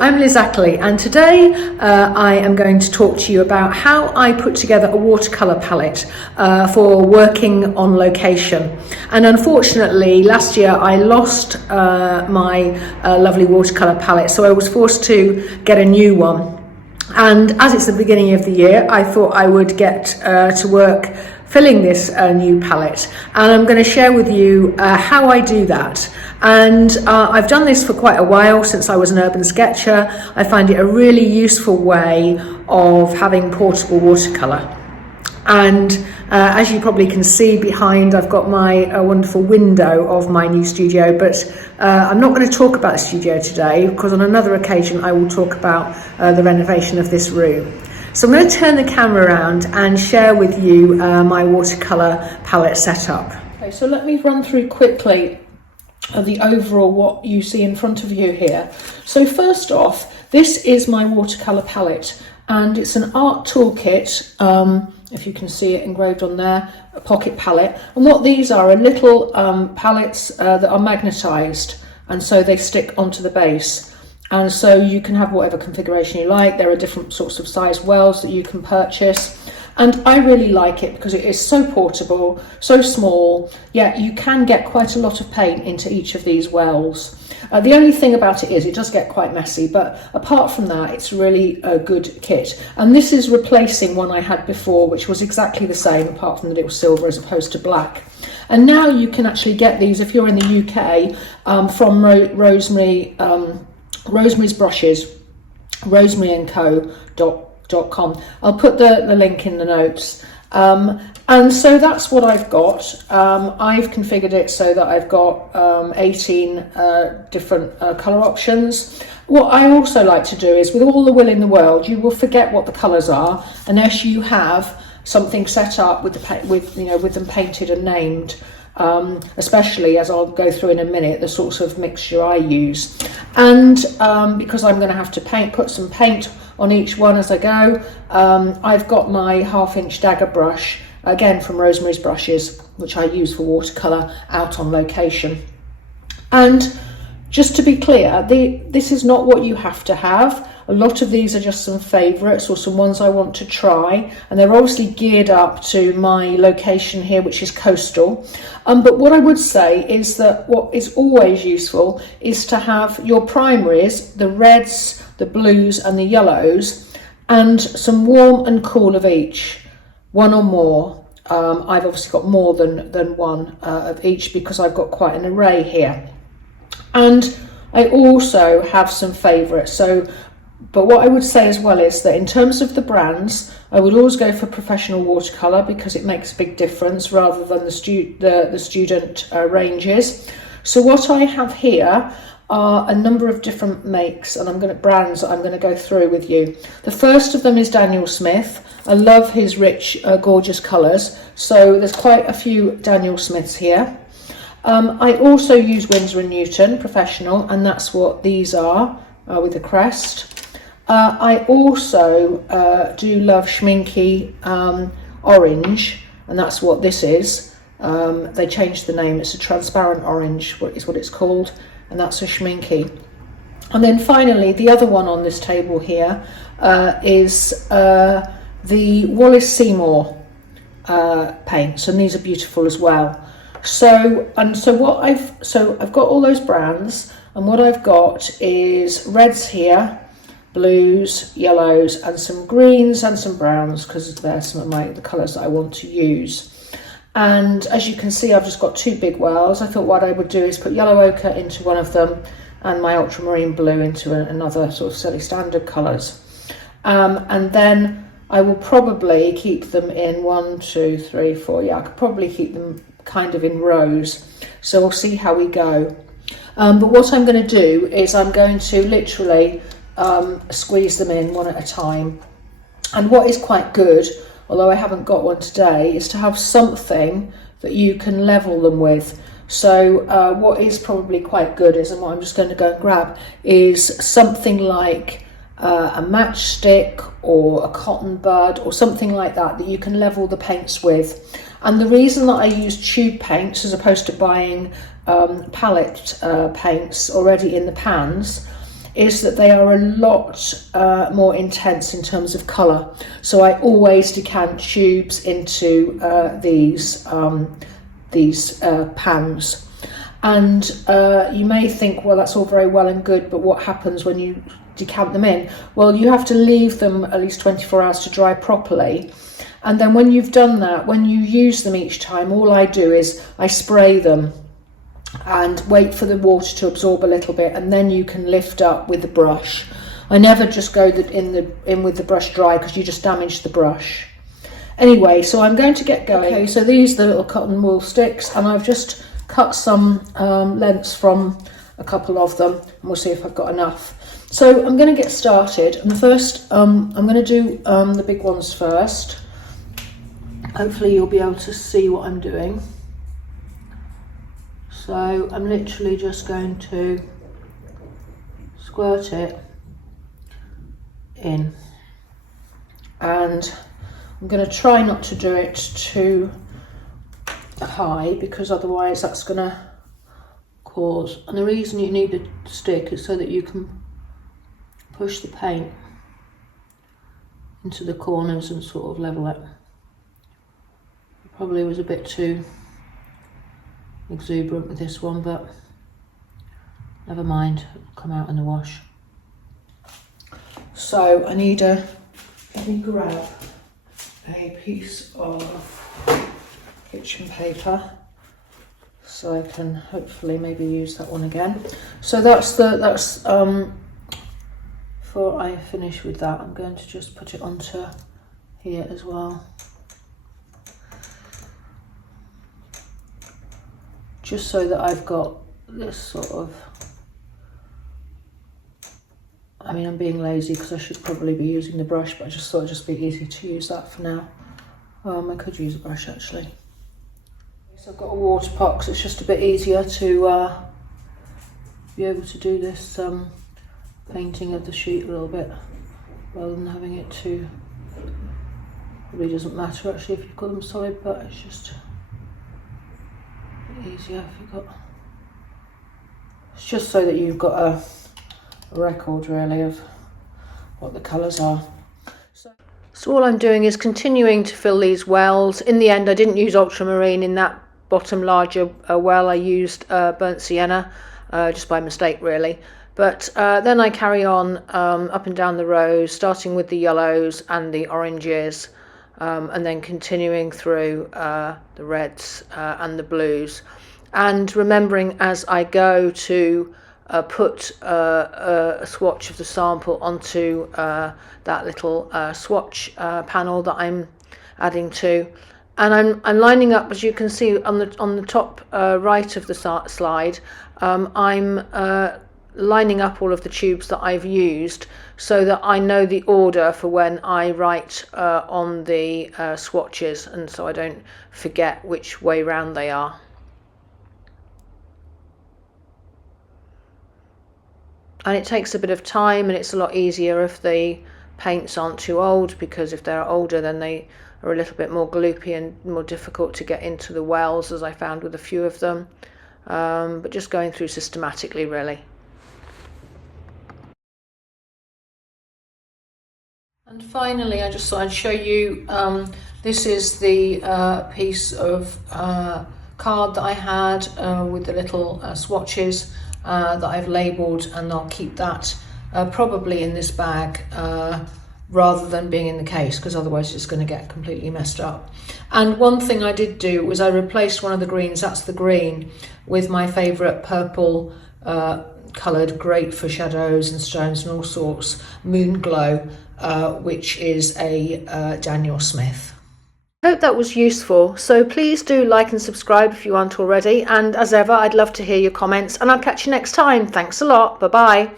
I'm Liz Ackley, and today I am going to talk to you about how I put together a watercolour palette for working on location. And unfortunately, last year I lost my lovely watercolour palette, so I was forced to get a new one. And as it's the beginning of the year, I thought I would get to work filling this new palette, and I'm going to share with you how I do that. And I've done this for quite a while, since I was an urban sketcher. I find it a really useful way of having portable watercolour. And as you probably can see behind, I've got my wonderful window of my new studio, but I'm not going to talk about the studio today, because on another occasion I will talk about the renovation of this room. So I'm going to turn the camera around and share with you my watercolour palette setup. Okay, so let me run through quickly the overall what you see in front of you here. So first off, this is my watercolour palette, and it's an art toolkit, if you can see it engraved on there, a pocket palette. And what these are little palettes that are magnetised, and so they stick onto the base. And so you can have whatever configuration you like. There are different sorts of size wells that you can purchase. And I really like it because it is so portable, so small, yet you can get quite a lot of paint into each of these wells. The only thing about it is it does get quite messy, but apart from that, it's really a good kit. And this is replacing one I had before, which was exactly the same, apart from that it was silver as opposed to black. And now you can actually get these, if you're in the UK, from Rosemary's Brushes, rosemaryandco.com. I'll put the link in the notes. And so that's what I've got. I've configured it so that I've got 18 different colour options. What I also like to do is, with all the will in the world, you will forget what the colours are unless you have something set up with them painted and named. Especially, as I'll go through in a minute, the sorts of mixture I use. And because I'm going to have to put some paint on each one as I go, I've got my 1/2-inch dagger brush, again from Rosemary's Brushes, which I use for watercolour out on location. And just to be clear, this is not what you have to have. A lot of these are just some favourites or some ones I want to try, and they're obviously geared up to my location here, which is coastal. But what I would say is that what is always useful is to have your primaries, the reds, the blues and the yellows, and some warm and cool of each, one or more. I've obviously got more than one of each because I've got quite an array here. And I also have some favourites. But what I would say as well is that in terms of the brands, I would always go for professional watercolour because it makes a big difference rather than the student ranges. So what I have here are a number of different makes and brands that I'm going to go through with you. The first of them is Daniel Smith. I love his rich, gorgeous colours. So there's quite a few Daniel Smiths here. I also use Winsor & Newton Professional, and that's what these are with the crest. I also do love Schminky Orange, and that's what this is. They changed the name. It's a transparent orange, is what it's called, and that's a Schminky. And then finally, the other one on this table here is the Wallace Seymour paints, and these are beautiful as well. So I've got all those brands, and what I've got is reds here, blues, yellows, and some greens and some browns, because they're some of the colours that I want to use. And as you can see, I've just got two big wells. I thought what I would do is put yellow ochre into one of them and my ultramarine blue into another, sort of silly standard colours. And then I will probably keep them in 1, 2, 3, 4. Yeah, I could probably keep them kind of in rows. So we'll see how we go. But what I'm going to do is I'm going to literally squeeze them in one at a time. And what is quite good, although I haven't got one today, is to have something that you can level them with. So what is probably quite good is, and what I'm just going to go and grab, is something like a matchstick or a cotton bud or something like that you can level the paints with. And the reason that I use tube paints as opposed to buying palette paints already in the pans is that they are a lot more intense in terms of colour. So I always decant tubes into these pans. And you may think, well, that's all very well and good, but what happens when you decant them in? Well, you have to leave them at least 24 hours to dry properly. And then when you've done that, when you use them each time, all I do is I spray them and wait for the water to absorb a little bit, and then you can lift up with the brush. I never just go in with the brush dry, because you just damage the brush. Anyway, so I'm going to get going. Okay, so these are the little cotton wool sticks, and I've just cut some lengths from a couple of them, and we'll see if I've got enough. So I'm going to get started, and first I'm going to do the big ones first. Hopefully you'll be able to see what I'm doing. So I'm literally just going to squirt it in, and I'm going to try not to do it too high, because otherwise that's going to cause, and the reason you need a stick is so that you can push the paint into the corners and sort of level it. Probably was a bit too exuberant with this one, but never mind, it'll come out in the wash. So let me grab a piece of kitchen paper so I can hopefully maybe use that one again. So before I finish with that, I'm going to just put it onto here as well, just so that I've got this sort of, I mean, I'm being lazy because I should probably be using the brush, but I just thought it'd just be easy to use that for now. I could use a brush actually. So I've got a water pot because it's just a bit easier to be able to do this painting of the sheet a little bit, rather than having it too, probably doesn't matter actually if you've got them solid, but it's just easier if you've got, it's just so that you've got a record really of what the colours are. So all I'm doing is continuing to fill these wells. In the end I didn't use ultramarine in that bottom larger well, I used burnt sienna, just by mistake really. But then I carry on up and down the rows, starting with the yellows and the oranges, and then continuing through the reds and the blues, and remembering as I go to put a swatch of the sample onto that little swatch panel that I'm adding to, and I'm lining up, as you can see on the top right of the slide. I'm lining up all of the tubes that I've used so that I know the order for when I write on the swatches, and so I don't forget which way round they are. And it takes a bit of time, and it's a lot easier if the paints aren't too old, because if they're older then they are a little bit more gloopy and more difficult to get into the wells, as I found with a few of them. But just going through systematically really. And finally, I just thought I'd show you, this is the piece of card that I had with the little swatches that I've labelled, and I'll keep that probably in this bag rather than being in the case, because otherwise it's going to get completely messed up. And one thing I did do was I replaced one of the greens, that's the green, with my favourite purple coloured, great for shadows and stones and all sorts, Moon Glow, which is a Daniel Smith. I hope that was useful, so please do like and subscribe if you aren't already, and as ever I'd love to hear your comments, and I'll catch you next time. Thanks a lot, bye bye.